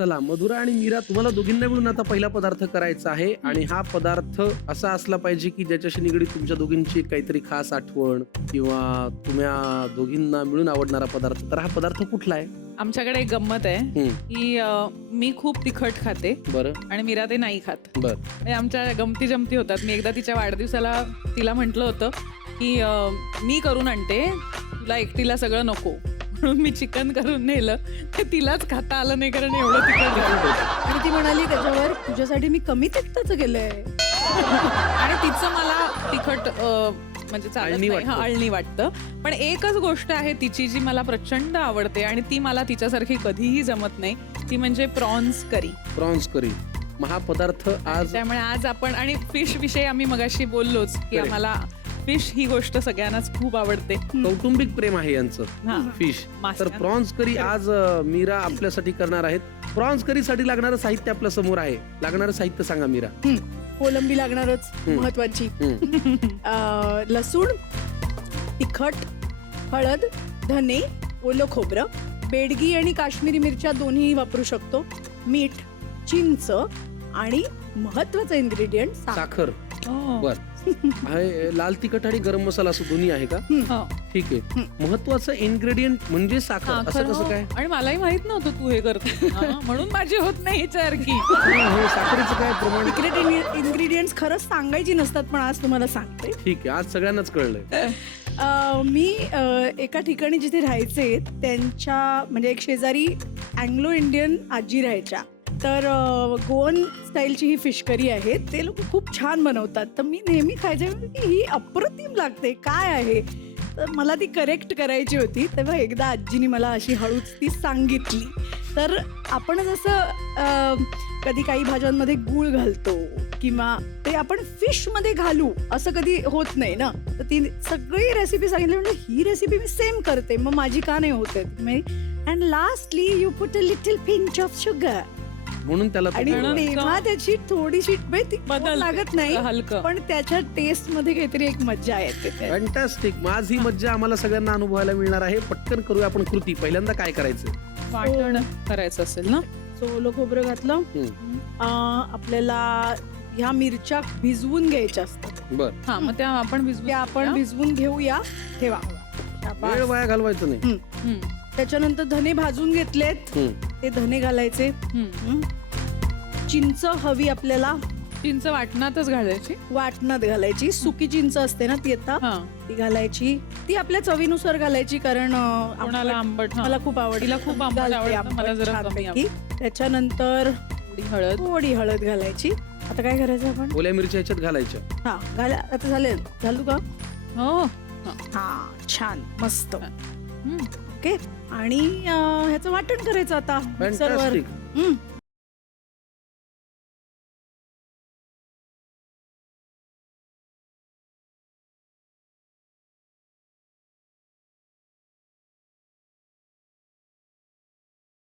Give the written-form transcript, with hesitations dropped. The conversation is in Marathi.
चला मधुरा आणि मीरा तुम्हाला दोघींना मिळून आता पहिला पदार्थ करायचा आहे आणि हा पदार्थ असा असला पाहिजे की ज्याच्याशी निगडीत तुमच्या दोघींची काहीतरी खास आठवण किंवा तुम्हा दोघींना मिळून आवडणारा पदार्थ. तर हा पदार्थ कुठला आहे? आमच्याकडे एक गंमत आहे की मी खूप तिखट खाते बरं आणि मीरा ते नाही खात. बरं हे आमच्या गमती जमती होतात. मी एकदा तिच्या वाढदिवसाला तिला म्हटलं होतं की मी करून आणते, तुला एकटीला सगळं नको, म्हणून मी चिकन करून नेलं. ते तिलाच खाता आलं नाही कारण एवढं तिखट होतं. आणि ती म्हणाली त्याच्यावर तुझ्यासाठी मी कमी तिखटाचं केलंय. आणि तिचं मला तिखट म्हणजे चालत अळणी नाही. वाटतं. हा, अळणी वाटतं. पण एकच गोष्ट आहे तिची जी मला प्रचंड आवडते आणि ती मला तिच्यासारखी कधीही जमत नाही, ती म्हणजे प्रॉन्स करी. प्रॉन्स करी. मग हा पदार्थ आज त्यामुळे आज आपण आणि फिश विषयी आम्ही मगाशी बोललोच की Correct. आम्हाला फिश ही गोष्ट सगळ्यांनाच खूप आवडते. कौटुंबिक प्रेम आहे यांचं हा. फिश. मासे. तर प्रॉन्स करी आज मीरा आपल्यासाठी करणार आहेत. प्रॉन्स करीसाठी लागणारं साहित्य आपल्या समोर आहे. लागणारं साहित्य सांगा मीरा. कोलंबी लागणारच महत्वाची. लसूण, तिखट, हळद, धने, ओलं खोबरं, बेडगी आणि काश्मीरी मिरच्या दोन्ही वापरू शकतो, मीठ, चिंच आणि महत्वाचं इन्ग्रेडियंट साखर. हो. बर आहे. लाल तिखट आणि गरम मसाला असं दोन्ही आहे का? हो. ठीक आहे. महत्वाचं इन्ग्रेडियंट म्हणजे साखर. असं साखर, कसं हो. काय? आणि मलाही माहित नव्हतं तू हे करते. म्हणून माझी होत नाही हिच्यासारखी. हे साखरेचं काय प्रमाण? सिक्रेट इन्ग्रेडियंट्स खरंच सांगायची नसतात, पण आज तुम्हाला सांगते. ठीक आहे, आज सगळ्यांनाच कळलंय. मी एका ठिकाणी जिथे राहायचे त्यांच्या म्हणजे एक शेजारी अँग्लो इंडियन आजी राहायच्या. तर गोवन स्टाईलची ही फिश करी आहे. ते लोक खूप छान बनवतात. तर मी नेहमी खायचे की ही अप्रतिम लागते, काय आहे. तर मला ती करेक्ट करायची होती. तेव्हा एकदा आजीनी मला अशी हळूच ती सांगितली. तर आपण जसं कधी काही भाज्यांमध्ये गूळ घालतो किंवा ते आपण फिशमध्ये घालू असं कधी होत नाही ना. तर ती सगळी रेसिपी सांगितली. म्हणजे ही रेसिपी मी सेम करते, मग माझी का नाही होते. And lastly you put a little pinch of sugar. म्हणून त्याला आणि तो- तेव्हा त्याची थोडीशी बदल लागत नाही, हलकं. पण त्याच्या टेस्ट मध्ये काहीतरी एक मज्जा येते. फॅन्टॅस्टिक. मग आज ही मज्जा आम्हाला सगळ्यांना अनुभवायला मिळणार आहे. पटकन करूया आपण कृती. पहिल्यांदा काय करायचं? वाटण करायचं असेल ना. ओलं खोबरं घातलं. आपल्याला ह्या मिरच्या भिजवून घ्यायच्या असतात. बर. हा, मग त्या आपण भिजवून त्या आपण भिजवून घेऊया. ठेवा. वेळ वाया घालवायचं नाही. त्याच्यानंतर धने भाजून घेतलेत, ते धने घालायचे. चिंच हवी आपल्याला, चिंच वाटणातच घालायची. वाटणात घालायची. सुकी चिंच असते ना ती, आता हा. ती घालायची. ती आपल्या चवीनुसार घालायची, कारण कोणाला आंबट, हा. मला खूप आवडते. तिला खूप आंबट घालते आवडतं, मला आंबट जरा कमी छानपैकी. त्याच्यानंतर थोडी हळद. थोडी हळद घालायची. आता काय करायचं आपण? ओल्या मिरच्या ह्याच्यात घालायच्या. हा घाला. आता झालं का? हो. हा, छान मस्त. हम्म. ओके. आणि ह्याचं वाटण करायचं आता मिक्सरवर. फॅन्टॅस्टिक.